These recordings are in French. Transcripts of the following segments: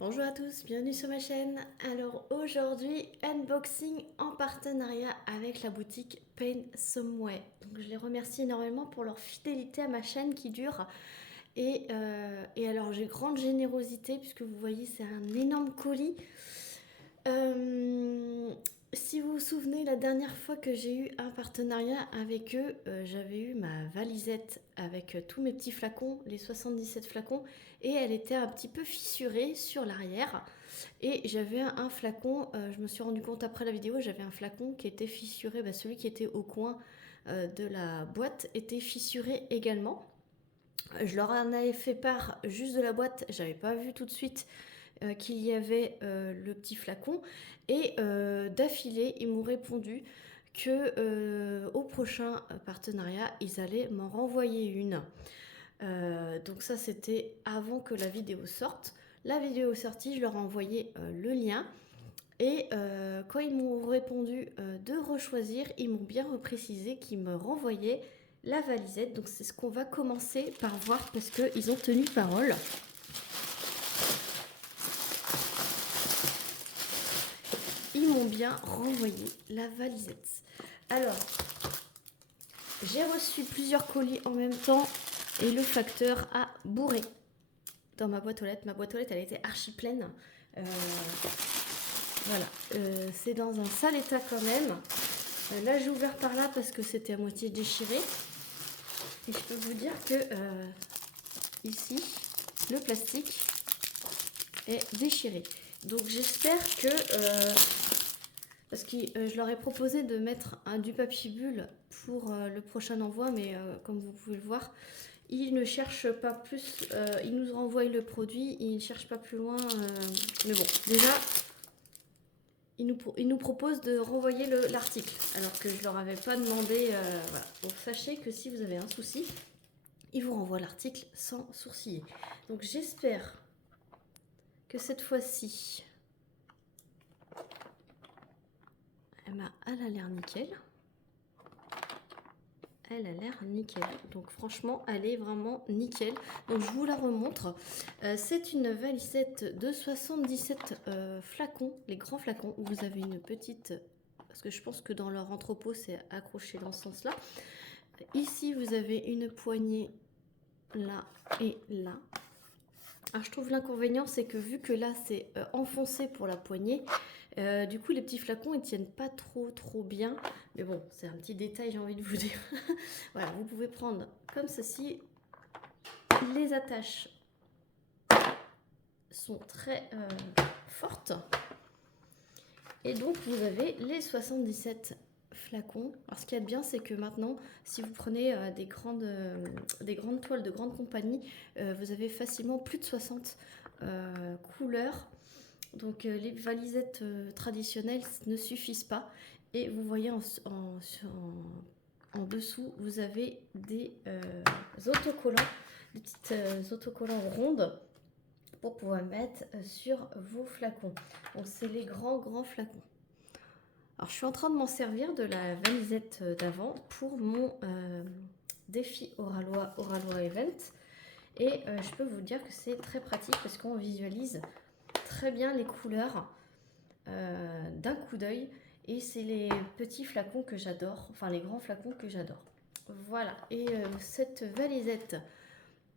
Bonjour à tous, bienvenue sur ma chaîne. Alors aujourd'hui, unboxing en partenariat avec la boutique Paint Somewhere. Donc je les remercie énormément pour leur fidélité à ma chaîne qui dure. Et alors j'ai grande générosité puisque vous voyez c'est un énorme colis. Euh, Si vous vous souvenez, la dernière fois que j'ai eu un partenariat avec eux, j'avais eu ma valisette avec tous mes petits flacons, les 77 flacons, et elle était un petit peu fissurée sur l'arrière. Et j'avais un flacon, je me suis rendu compte après la vidéo, j'avais un flacon qui était fissuré, celui qui était au coin de la boîte était fissuré également. Je leur en avais fait part juste de la boîte, j'avais pas vu tout de suite qu'il y avait le petit flacon. Et d'affilée, ils m'ont répondu que au prochain partenariat, ils allaient m'en renvoyer une. Donc ça, c'était avant que la vidéo sorte. La vidéo sortie, je leur ai envoyé le lien. Et quand ils m'ont répondu de rechoisir, ils m'ont bien reprécisé qu'ils me renvoyaient la valisette. Donc c'est ce qu'on va commencer par voir parce qu'ils ont tenu parole. Ils m'ont bien renvoyé la valisette. Alors, j'ai reçu plusieurs colis en même temps et le facteur a bourré dans ma boîte aux lettres. Ma boîte aux lettres, elle était archi pleine. Euh, voilà, c'est dans un sale état quand même. Là, j'ai ouvert par là parce que c'était à moitié déchiré. Et je peux vous dire que ici, le plastique est déchiré. Donc j'espère que parce que je leur ai proposé de mettre du papier bulle pour le prochain envoi, mais comme vous pouvez le voir, ils ne cherchent pas plus, ils nous renvoient le produit, ils ne cherchent pas plus loin. Mais bon, déjà, ils nous proposent de renvoyer l'article, alors que je leur avais pas demandé. Voilà. Donc sachez que si vous avez un souci, ils vous renvoient l'article sans sourciller. Donc j'espère que cette fois-ci, elle a l'air nickel. Elle a l'air nickel. Donc franchement, elle est vraiment nickel. Donc je vous la remontre. C'est une valisette de 77 flacons, les grands flacons, où vous avez une petite... Parce que je pense que dans leur entrepôt, c'est accroché dans ce sens-là. Ici, vous avez une poignée là et là. Alors je trouve l'inconvénient, c'est que vu que là, c'est enfoncé pour la poignée, du coup, les petits flacons, ils tiennent pas trop bien. Mais bon, c'est un petit détail, j'ai envie de vous dire. Voilà, vous pouvez prendre comme ceci. Les attaches sont très fortes. Et donc, vous avez les 77 flacons. Alors, ce qu'il y a de bien, c'est que maintenant, si vous prenez des grandes toiles de grandes compagnies, vous avez facilement plus de 60 couleurs. Donc les valisettes traditionnelles ne suffisent pas. Et vous voyez en dessous, vous avez des autocollants, des petites autocollants rondes pour pouvoir mettre sur vos flacons. Donc c'est les grands flacons. Alors je suis en train de m'en servir de la valisette d'avant pour mon défi Oralois Event. Et je peux vous dire que c'est très pratique parce qu'on visualise très bien les couleurs d'un coup d'œil. Et c'est les petits flacons que j'adore, enfin les grands flacons que j'adore. Voilà, et cette valisette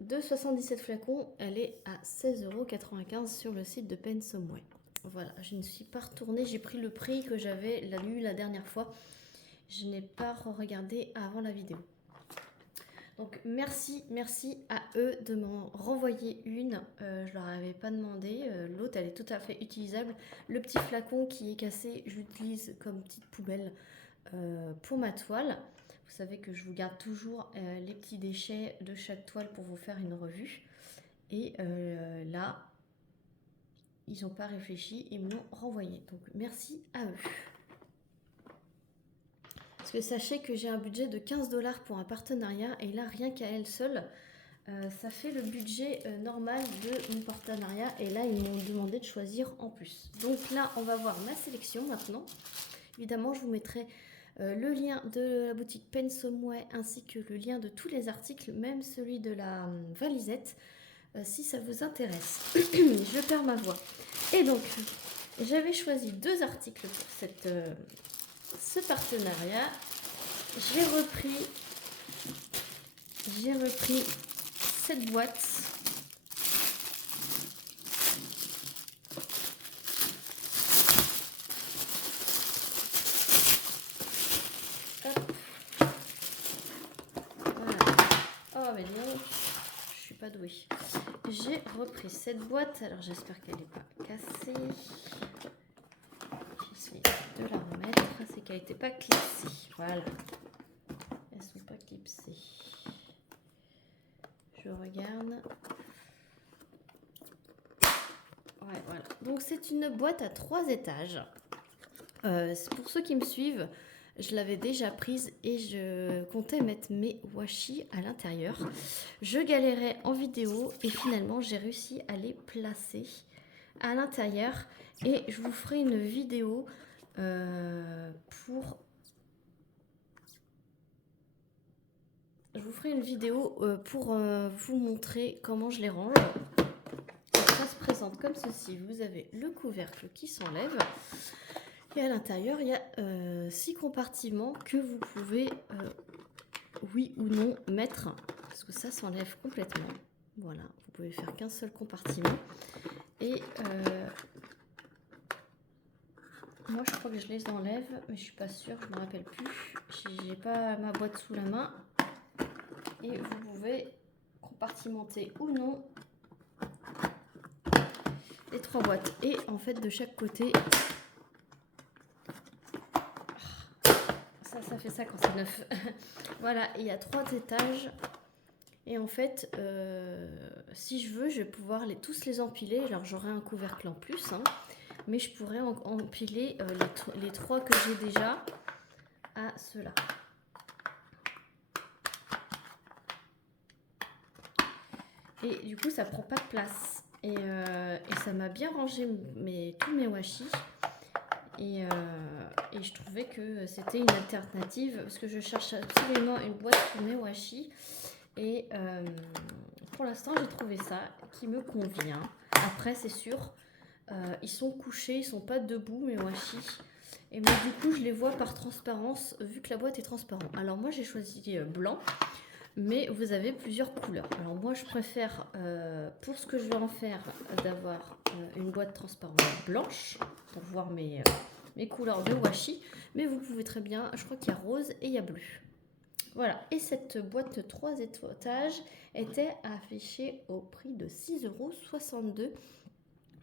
de 77 flacons, elle est à 16,95 € sur le site de Paint Somewhere. Voilà, je ne suis pas retournée, j'ai pris le prix que j'avais lu la dernière fois. Je n'ai pas regardé avant la vidéo. Donc merci à eux de m'en renvoyer une. Je leur avais pas demandé. L'autre, elle est tout à fait utilisable. Le petit flacon qui est cassé, j'utilise comme petite poubelle pour ma toile. Vous savez que je vous garde toujours les petits déchets de chaque toile pour vous faire une revue. Et là, ils n'ont pas réfléchi, ils me l'ont renvoyé. Donc merci à eux. Parce que sachez que j'ai un budget de 15 $ pour un partenariat et là, rien qu'à elle seule, ça fait le budget normal de mon partenariat et là, ils m'ont demandé de choisir en plus. Donc là, on va voir ma sélection maintenant. Évidemment, je vous mettrai le lien de la boutique Paint Somewhere ainsi que le lien de tous les articles, même celui de la valisette. si ça vous intéresse. Je perds ma voix. Et donc, j'avais choisi 2 articles pour ce partenariat. J'ai repris cette boîte. Hop. Voilà. Oh, mais dis donc, je suis pas douée. J'ai repris cette boîte. Alors, j'espère qu'elle n'est pas cassée. J'essaie de la remettre. C'est qu'elle n'était pas clipsée. Voilà. Elles ne sont pas clipsées. Je regarde. Ouais, voilà. Donc, c'est une boîte à 3 étages. Pour ceux qui me suivent, je l'avais déjà prise et je comptais mettre mes washi à l'intérieur. Je galérais en vidéo et finalement, j'ai réussi à les placer à l'intérieur. Et je vous ferai une vidéo pour vous montrer comment je les range. Ça se présente comme ceci. Vous avez le couvercle qui s'enlève. Et à l'intérieur, il y a 6 compartiments que vous pouvez, oui ou non, mettre. Parce que ça s'enlève complètement. Voilà, vous pouvez faire qu'un seul compartiment. Et moi, je crois que je les enlève, mais je suis pas sûre, je me rappelle plus. J'ai pas ma boîte sous la main. Et vous pouvez compartimenter ou non les 3 boîtes. Et en fait, de chaque côté, ça fait ça quand c'est neuf. Voilà, il y a 3 étages. Et en fait, si je veux, je vais pouvoir tous les empiler. Alors, j'aurai un couvercle en plus, hein, mais je pourrais empiler les 3 que j'ai déjà à ceux-là. Et du coup, ça prend pas de place. Et ça m'a bien rangé tous mes washi. Et je trouvais que c'était une alternative parce que je cherche absolument une boîte pour mes washi. Et pour l'instant, j'ai trouvé ça qui me convient. Après, c'est sûr, ils sont couchés, ils sont pas debout, mes washi. Et moi, du coup, je les vois par transparence, vu que la boîte est transparente. Alors moi, j'ai choisi blanc, mais vous avez plusieurs couleurs. Alors moi, je préfère, pour ce que je vais en faire, d'avoir une boîte transparente blanche, pour voir mes couleurs de washi. Mais vous pouvez très bien, je crois qu'il y a rose et il y a bleu. Voilà, et cette boîte 3 étages était affichée au prix de 6,62 €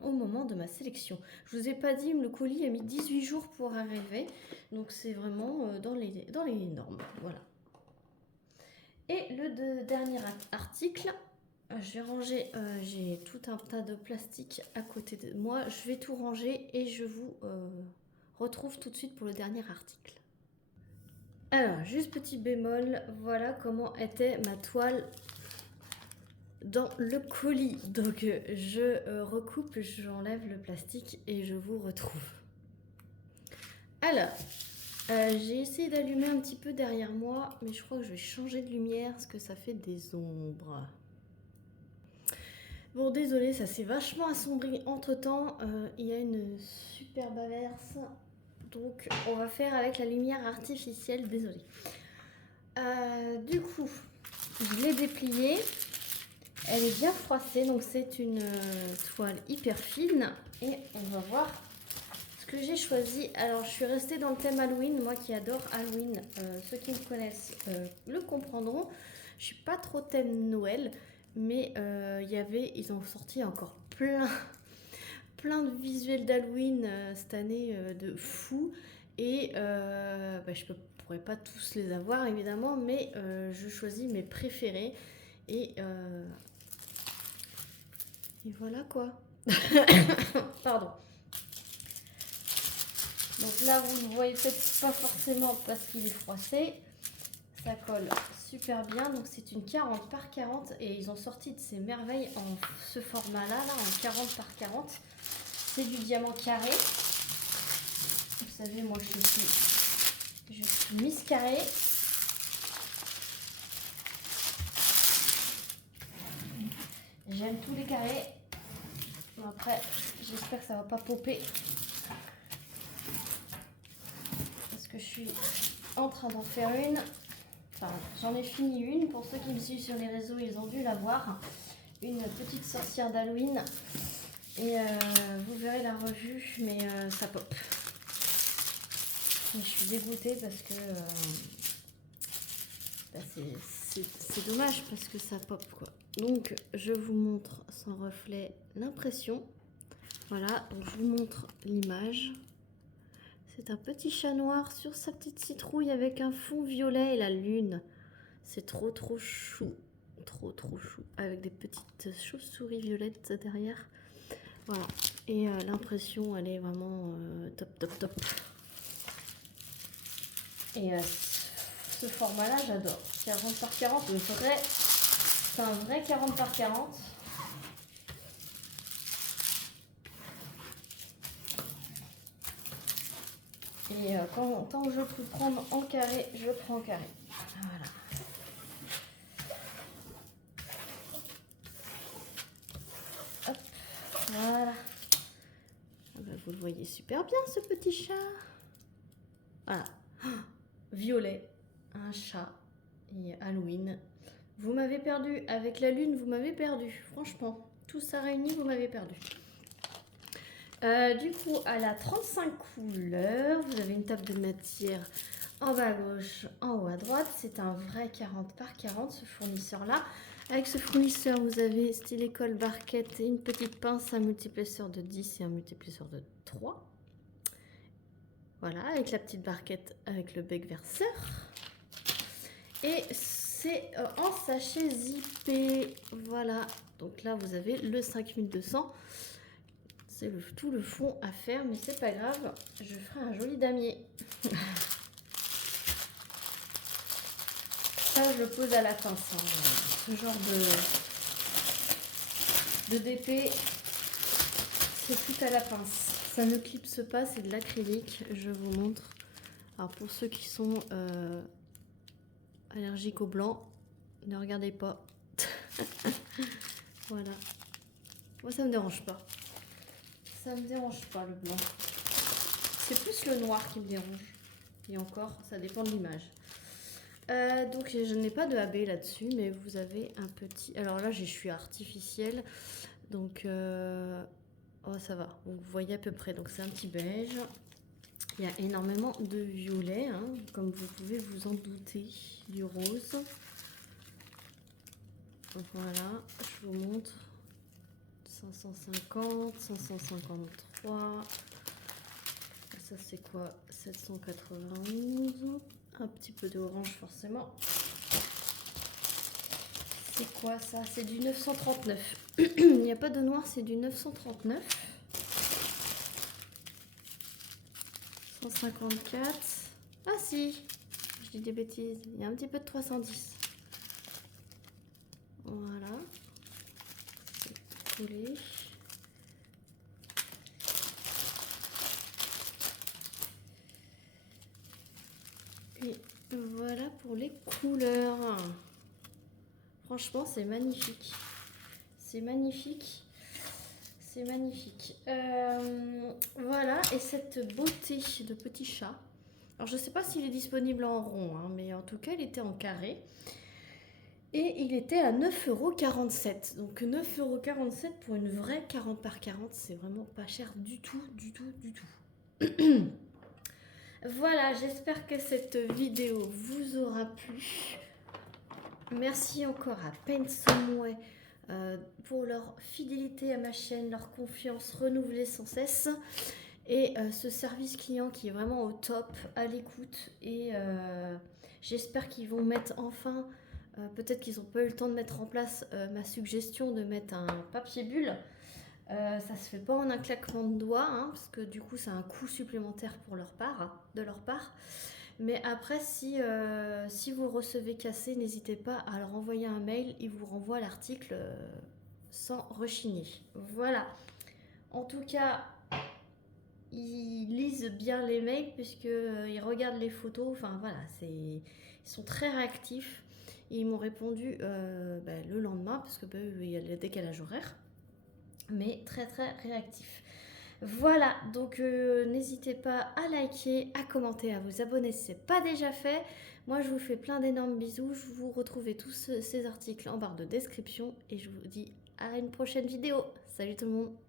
au moment de ma sélection. Je vous ai pas dit, le colis a mis 18 jours pour arriver, donc c'est vraiment dans les normes. Voilà. Et le dernier article, je vais ranger, j'ai tout un tas de plastique à côté de moi. Je vais tout ranger et je vous retrouve tout de suite pour le dernier article. Alors, juste petit bémol, voilà comment était ma toile dans le colis. Donc, je recoupe, j'enlève le plastique et je vous retrouve. Alors, j'ai essayé d'allumer un petit peu derrière moi, mais je crois que je vais changer de lumière parce que ça fait des ombres. Bon, désolé, ça s'est vachement assombri entre-temps. Il y a une superbe averse. Donc, on va faire avec la lumière artificielle, désolé. Du coup, je l'ai dépliée. Elle est bien froissée, donc c'est une toile hyper fine. Et on va voir ce que j'ai choisi. Alors, je suis restée dans le thème Halloween. Moi qui adore Halloween, ceux qui me connaissent le comprendront. Je suis pas trop thème Noël, mais ils ont sorti encore plein de visuels d'Halloween cette année de fou. Et je pourrais pas tous les avoir évidemment, mais je choisis mes préférés. Et voilà quoi. Pardon. Donc là, vous ne voyez peut-être pas forcément parce qu'il est froissé. Ça colle super bien. Donc c'est une 40 par 40 et ils ont sorti de ces merveilles en ce format-là, en 40 par 40. C'est du diamant carré. Vous savez, moi je suis Miss Carré. J'aime tous les carrés. Après, j'espère que ça va pas popper. Parce que je suis en train d'en faire une. Enfin, j'en ai fini une. Pour ceux qui me suivent sur les réseaux, ils ont dû la voir. Une petite sorcière d'Halloween. Et vous verrez la revue, mais ça pop. Et je suis dégoûtée parce que bah, c'est dommage parce que ça pop quoi. Donc je vous montre sans reflet l'impression. Voilà, donc je vous montre l'image. C'est un petit chat noir sur sa petite citrouille avec un fond violet et la lune. C'est trop chou. Trop chou. Avec des petites chauves-souris violettes derrière. Voilà. Et l'impression, elle est vraiment top. Et ce format-là, j'adore. 40 par 40, c'est un vrai 40 par 40. Et tant que je peux prendre en carré, je prends en carré. Voilà. Hop, voilà. Ah bah, vous le voyez super bien, ce petit chat. Voilà. Violet, un chat et Halloween. Vous m'avez perdu. Avec la lune, vous m'avez perdu. Franchement, tout ça réuni, vous m'avez perdu. Du coup, à la 35 couleurs, vous avez une table de matière en bas à gauche, en haut à droite. C'est un vrai 40 par 40, ce fournisseur-là. Avec ce fournisseur, vous avez stylet colle barquette et une petite pince, un multiplesseur de 10 et un multiplesseur de 3. Voilà, avec la petite barquette avec le bec verseur. Et c'est en sachet zippé. Voilà, donc là, vous avez le 5200. C'est tout le fond à faire, mais c'est pas grave, je ferai un joli damier. Ça, je le pose à la pince. Ce genre de DP, c'est tout à la pince. Ça ne clipse pas, c'est de l'acrylique. Je vous montre. Alors, pour ceux qui sont allergiques au blanc, ne regardez pas. Voilà. Moi, ça me dérange pas. Ça me dérange pas le blanc. C'est plus le noir qui me dérange. Et encore, ça dépend de l'image. Donc je n'ai pas de AB là-dessus, mais vous avez un petit... Alors là, je suis artificielle. Donc, oh, ça va. Vous voyez à peu près. Donc c'est un petit beige. Il y a énormément de violet, hein, comme vous pouvez vous en douter. Du rose. Voilà, je vous montre. 550, 553, ça c'est quoi, 791, un petit peu d'orange forcément. C'est quoi ça? C'est du 939. Il n'y a pas de noir, c'est du 939. 154. Ah si, je dis des bêtises, il y a un petit peu de 310. Voilà. Coulé. Et voilà pour les couleurs. Franchement, c'est magnifique. C'est magnifique. C'est magnifique. Voilà, et cette beauté de petit chat. Alors, je ne sais pas s'il est disponible en rond, hein, mais en tout cas, il était en carré. Et il était à 9,47 €. Donc 9,47 € pour une vraie 40 par 40, c'est vraiment pas cher du tout. Voilà, j'espère que cette vidéo vous aura plu. Merci encore à Paintsomeway pour leur fidélité à ma chaîne, leur confiance renouvelée sans cesse. Et ce service client qui est vraiment au top, à l'écoute. Et j'espère qu'ils vont mettre enfin... peut-être qu'ils n'ont pas eu le temps de mettre en place ma suggestion de mettre un papier bulle. Ça se fait pas en un claquement de doigts, hein, parce que du coup, c'est un coût supplémentaire pour de leur part. Mais après, si vous recevez cassé, n'hésitez pas à leur envoyer un mail. Ils vous renvoient l'article sans rechigner. Voilà. En tout cas, ils lisent bien les mails puisqu'ils regardent les photos. Enfin, voilà, ils sont très réactifs. Ils m'ont répondu le lendemain, parce que il y a le décalage horaire, mais très très réactif. Voilà, donc n'hésitez pas à liker, à commenter, à vous abonner si ce n'est pas déjà fait. Moi, je vous fais plein d'énormes bisous. Je vous retrouve tous ces articles en barre de description et je vous dis à une prochaine vidéo. Salut tout le monde!